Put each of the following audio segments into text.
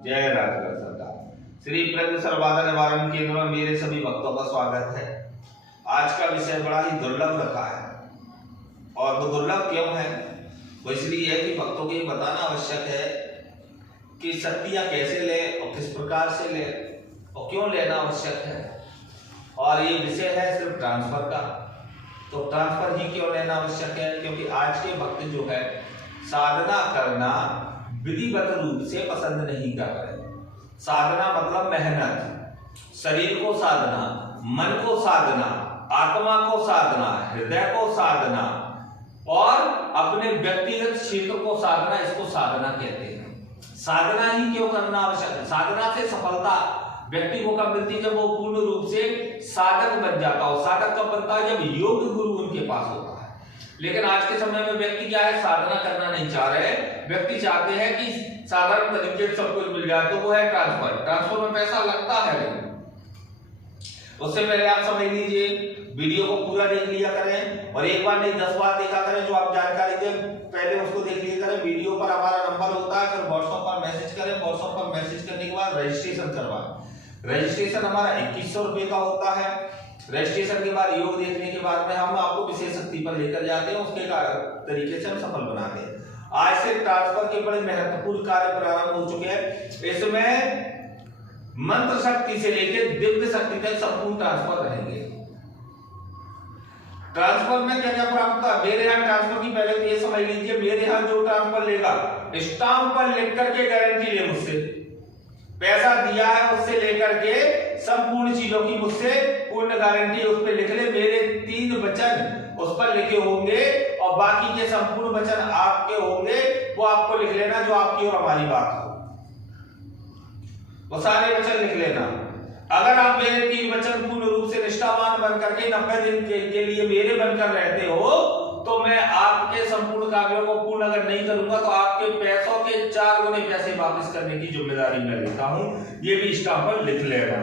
जय राजगढ़ सरकार। श्री प्रज्ञ सर्वबाधा निवारण केंद्र में मेरे सभी भक्तों का स्वागत है। आज का विषय बड़ा ही दुर्लभ रखा है और वो दुर्लभ क्यों है, वो इसलिए है कि भक्तों को ये बताना आवश्यक है कि शक्तियां कैसे ले और किस प्रकार से ले और क्यों लेना आवश्यक है। और ये विषय है सिर्फ ट्रांसफर का, तो ट्रांसफर ही क्यों लेना आवश्यक है, क्योंकि आज के भक्त जो है साधना करना विधिवत रूप से पसंद नहीं कर रहे। साधना मतलब मेहनत, शरीर को साधना, मन को साधना, आत्मा को साधना, हृदय को साधना और अपने व्यक्तिगत क्षेत्र को साधना, इसको साधना कहते हैं। साधना ही क्यों करना आवश्यक है? साधना से सफलता व्यक्ति को कब मिलती है? जब वो पूर्ण रूप से साधक बन जाता हो। साधक कब बनता है? जब योग्य गुरु उनके पास होता है। लेकिन आज के समय में व्यक्ति क्या है, साधना करना नहीं चाह रहे। व्यक्ति चाहते हैं कि साधारण तरीके से सब कुछ मिल जाए, तो वो है ट्रांसफर। ट्रांसफर में पैसा लगता है, उससे पहले आप समझ लीजिए, वीडियो को पूरा देख लिया करें और एक बार नहीं 10 बार देखा करें। जो आप जानकारी दें पहले उसको देख लिया करें। वीडियो पर हमारा नंबर होता है, फिर व्हाट्सएप पर मैसेज करें। व्हाट्सएप पर मैसेज करने के बाद रजिस्ट्रेशन करवाएं। रजिस्ट्रेशन हमारा 2100 रुपए का होता है। रजिस्ट्रेशन के बाद योग देखने के बाद में हम आपको विशेष शक्ति पर लेकर जाते हैं, उसके तरीके से हम सफल बनाते हैं। आज से ट्रांसफर के बड़े महत्वपूर्ण कार्य प्रारंभ हो चुके हैं। इसमें मंत्र शक्ति से लेकर दिव्य शक्ति तक संपूर्ण ट्रांसफर रहेंगे। ट्रांसफर में क्या क्या प्राप्त होता है? मेरे यहाँ ट्रांसफर की पहले तो ये समझ लीजिए, मेरे यहाँ जो ट्रांसफर लेगा स्टाम्प पर लिख करके गारंटी ले मुझसे, पैसा दिया है उससे लेकर के संपूर्ण चीजों की मुझसे पूर्ण गारंटी उस पर लिख ले। मेरे 3 वचन उस पर लिखे होंगे और बाकी के संपूर्ण वचन आपके होंगे, वो आपको लिख लेना जो आपकी और हमारी बात हो, वो सारे वचन लिख लेना। अगर आप मेरे 3 वचन पूर्ण रूप से निष्ठावान बनकर के 90 दिन के लिए मेरे बनकर रहते हो, तो मैं आपके संपूर्ण कार्यों को पूर्ण अगर नहीं करूंगा तो आपके पैसों के 4 गुने पैसे वापस करने की जिम्मेदारी मैं लेता हूं। ये भी स्टाम्प पर लिख लेना।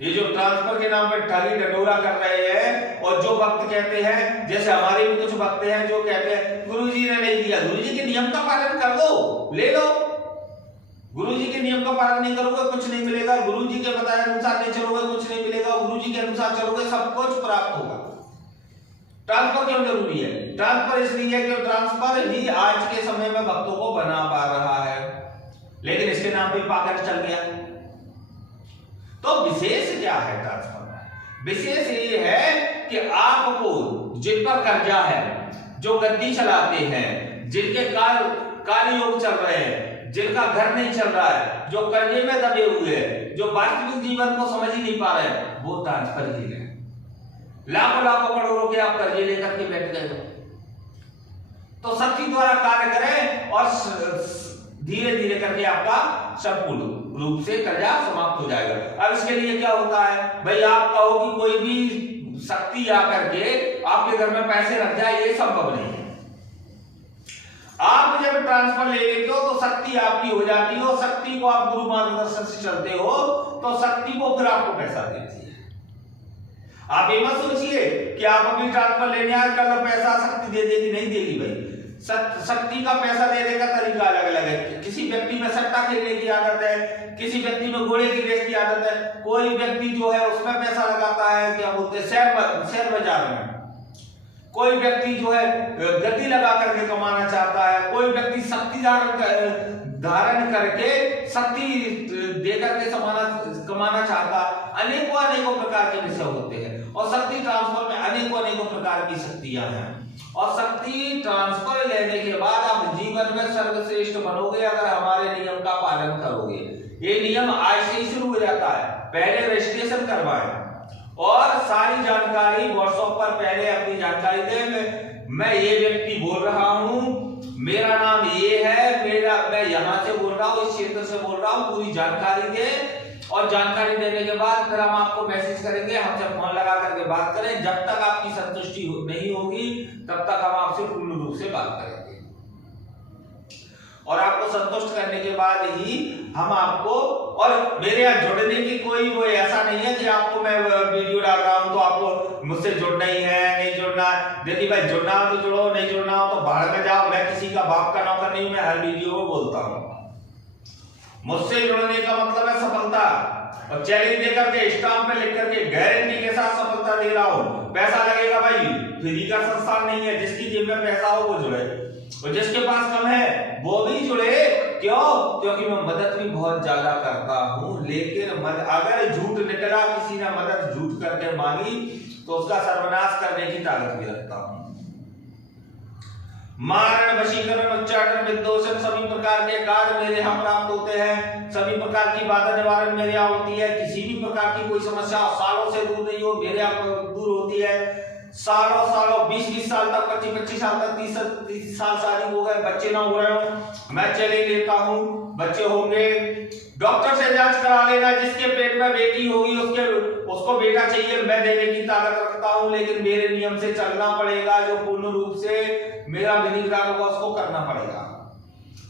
ये जो ट्रांसफर के नाम पर ठगी डडोरा कर रहे हैं और जो भक्त कहते हैं, जैसे हमारे भी कुछ भक्त हैं जो कहते हैं गुरुजी ने नहीं दिया, गुरुजी के नियम का पालन कर लो, ले लो। गुरुजी के नियम का पालन नहीं करोगे कुछ नहीं मिलेगा, गुरुजी के बताए अनुसार नहीं चलोगे कुछ नहीं मिलेगा, गुरुजी के अनुसार चलोगे सब कुछ प्राप्त होगा। ट्रांसफर क्यों जरूरी है? ट्रांसफर इसलिए है कि ट्रांसफर ही आज के समय में भक्तों को बना पा रहा है, लेकिन इसके नाम पे पॉकेट चल गया। तो विशेष क्या है ट्रांसफर में? विशेष ये है कि आपको जिन पर कर्जा है, जो गद्दी चलाते हैं, जिनके कार्य योग चल रहे हैं, जिनका घर नहीं चल रहा है, जो कर्जे में दबे हुए हैं, जो वास्तविक जीवन को समझ ही नहीं पा रहे हैं, वो ट्रांसफर ही है। लाखों लाखों करोड़ों के आप कर्जे लेकर के बैठ गए हो, तो शक्ति द्वारा कार्य करें और धीरे धीरे करके आपका संपूर्ण रूप से कर्जा समाप्त हो जाएगा। अब इसके लिए क्या होता है भाई, आप कहो कि कोई भी शक्ति आकर के आपके घर में पैसे रख जाए, ये संभव नहीं है। आप जब ट्रांसफर ले लेते हो तो शक्ति आपकी हो जाती हो, शक्ति को आप गुरु मार्गदर्शन से चलते हो तो शक्ति को फिर आपको पैसा देती है। आप ये मत सोचिए कि आप अभी ट्रांसफर लेने आए, कल पैसा शक्ति दे देगी, नहीं देगी भाई। शक्ति का पैसा देने का तरीका अलग अलग है। किसी व्यक्ति में सट्टा खेलने की आदत है, किसी व्यक्ति में घोड़े की रेस की आदत है, कोई व्यक्ति जो है उसमें पैसा लगाता है, क्या बोलते हैं, शेयर बाजार में। कोई व्यक्ति जो है गद्दी लगा करके कमाना चाहता है, कोई व्यक्ति शक्ति धारण करके शक्ति देकर के कमाना चाहता। अनेकों अनेकों प्रकार के विषय होते हैं और शक्ति ट्रांसफर में अनेकों अनेकों प्रकार की शक्तियां हैं। और शक्ति ट्रांसफर लेने के बाद आप जीवन में सर्वश्रेष्ठ बनोगे अगर हमारे नियम का पालन करोगे। ये नियम आज से ही शुरू हो जाता है। पहले रजिस्ट्रेशन करवाएं और सारी जानकारी व्हाट्सएप पर पहले अपनी जानकारी दें। मैं ये व्यक्ति बोल रहा हूं, मेरा नाम ये है, मैं यहां से बोल रहा हूं, इस क्षेत्र से बोल रहा हूं, पूरी जानकारी दें। और जानकारी देने के बाद फिर हम आपको मैसेज करेंगे, हमसे फोन लगा करके बात करें। जब तक आपकी संतुष्टि नहीं होगी तब तक हम आपसे पूर्ण रूप से बात करेंगे। और आपको संतुष्ट करने के बाद ही हम आपको, और मेरे यहाँ जुड़ने की कोई वो ऐसा नहीं है कि आपको मैं वीडियो डाल रहा हूं तो आपको मुझसे जुड़ना ही है, नहीं जुड़ना। देखिए भाई, जुड़ना हो तो जुड़ो, नहीं जुड़ना हो तो बाहर में जाओ। मैं किसी का बाप का नौकर नहीं, मैं हर वीडियो में बोलता हूँ। मुझसे जुड़ने का मतलब है सफलता, और चैलेंज देकर के, स्टाम्प पे लिख करके गारंटी के साथ सफलता दे रहा हूं। पैसा लगेगा भाई, फ्री का संस्थान नहीं है। जिसकी जेब में पैसा हो वो जुड़े, और जिसके पास कम है वो भी जुड़े। क्यों? क्योंकि मैं मदद भी बहुत ज्यादा करता हूं, लेकिन अगर झूठ निकला, किसी ने मदद झूठ करके मांगी तो उसका सर्वनाश करने की ताकत भी रखता हूं। मारण, वशीकरण, उच्चाटन, विद्वेषण सभी प्रकार के कार्य मेरे यहाँ प्राप्त होते हैं। सभी प्रकार की बाधा निवारण मेरे यहाँ होती है। किसी भी प्रकार की कोई समस्या सालों से दूर नहीं हो, मेरे यहाँ दूर होती है। सालों 20 साल तक, 25 साल तक, 30 साल शादी हो गए, बच्चे ना हो रहे हो, मैं चैलेंज लेता हूँ बच्चे होंगे। डॉक्टर से जांच करा लेना, जिसके पेट में बेटी होगी उसको बेटा चाहिए, मैं देने की ताकत रखता हूँ। लेकिन मेरे नियम से चलना पड़ेगा, जो पूर्ण रूप से मेरा विधिविधान होगा उसको करना पड़ेगा।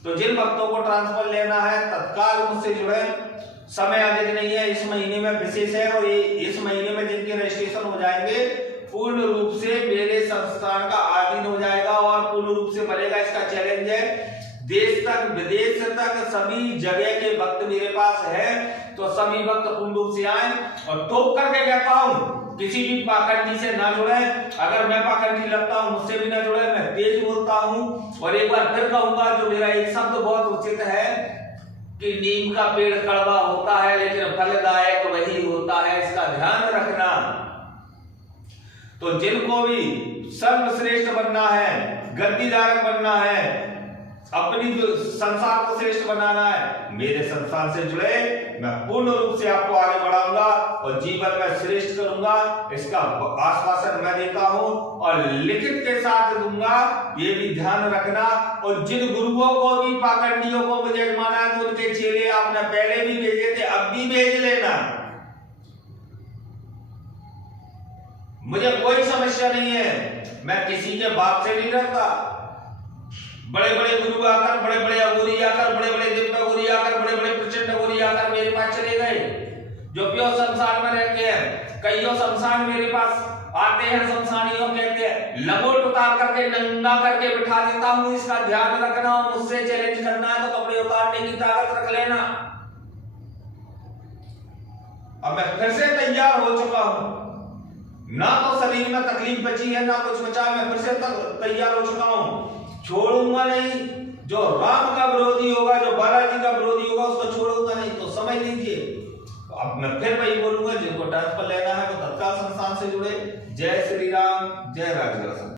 तो जिन भक्तों को ट्रांसफर लेना है तत्काल मुझसे जुड़े, समय अधिक नहीं है, इस महीने में विशेष है, और इस महीने में जिनके रजिस्ट्रेशन हो जाएंगे पूर्ण रूप से मेरे संस्थान का अधीन हो जाएगा और पूर्ण रूप से बनेगा। इसका चैलेंज है, देश तक विदेश तक सभी जगह के भक्त मेरे पास है, तो सभी भक्त पूर्ण रूप से आए। और ठोक करके कहता हूं, किसी भी पाखंडी से ना जुड़े। अगर मैं पाखंडी लगता हूं मुझसे भी ना जुड़े, मैं तेज बोलता हूं। और एक बार फिर कहूंगा, जो मेरा एक शब्द बहुत उचित है कि नीम का पेड़ कड़वा होता है लेकिन फलदायक वही होता है, इसका ध्यान रखना। तो जिनको भी सर्वश्रेष्ठ बनना है, गद्दीदार बनना है, अपनी संसार को श्रेष्ठ बनाना है, मेरे संस्थान से जुड़े। मैं पूर्ण रूप से आपको आगे बढ़ाऊंगा और जीवन में श्रेष्ठ करूंगा, इसका आश्वासन मैं देता हूं और लिखित के साथ दूंगा। ये भी ध्यान रखना। और जिन गुरुओं को भी, पाखंडियों को मुझे माना है तो उनके चेले आपने पहले भी भेजे थे, अब भी भेज लेना, मुझे कोई समस्या नहीं है। मैं किसी के बाप से नहीं डरता। बड़े बड़े गुरु आकर, बड़े बड़े अघोरी आकर, बड़े बड़े दिव्य अघोरी आकर, बड़े बड़े प्रचंड अघोरी आकर मेरे पास चले गए, जो प्योर संसार में रहते हैं। कईयों शमशान मेरे पास आते हैं, शमशानियों कहते हैं, लंगोट उतार करके, नंगा करके बिठा देता हूं। इसका ध्यान रखना। मुझसे चैलेंज करना है तो कपड़े उतारने की ताकत रख लेना। अब मैं फिर से तैयार हो चुका हूं, ना तो शरीर में तकलीफ बची है ना कुछ बचा, मैं फिर से तैयार हो चुका हूं। छोड़ूंगा नहीं। जो राम का विरोधी होगा, जो बालाजी का विरोधी होगा, उसको छोड़ूंगा नहीं। तो समझ लीजिए, अब मैं फिर वही बोलूंगा, जिनको ट्रांसफर लेना है वो तत्काल संस्थान से जुड़े। जय श्री राम, जय राजगढ़।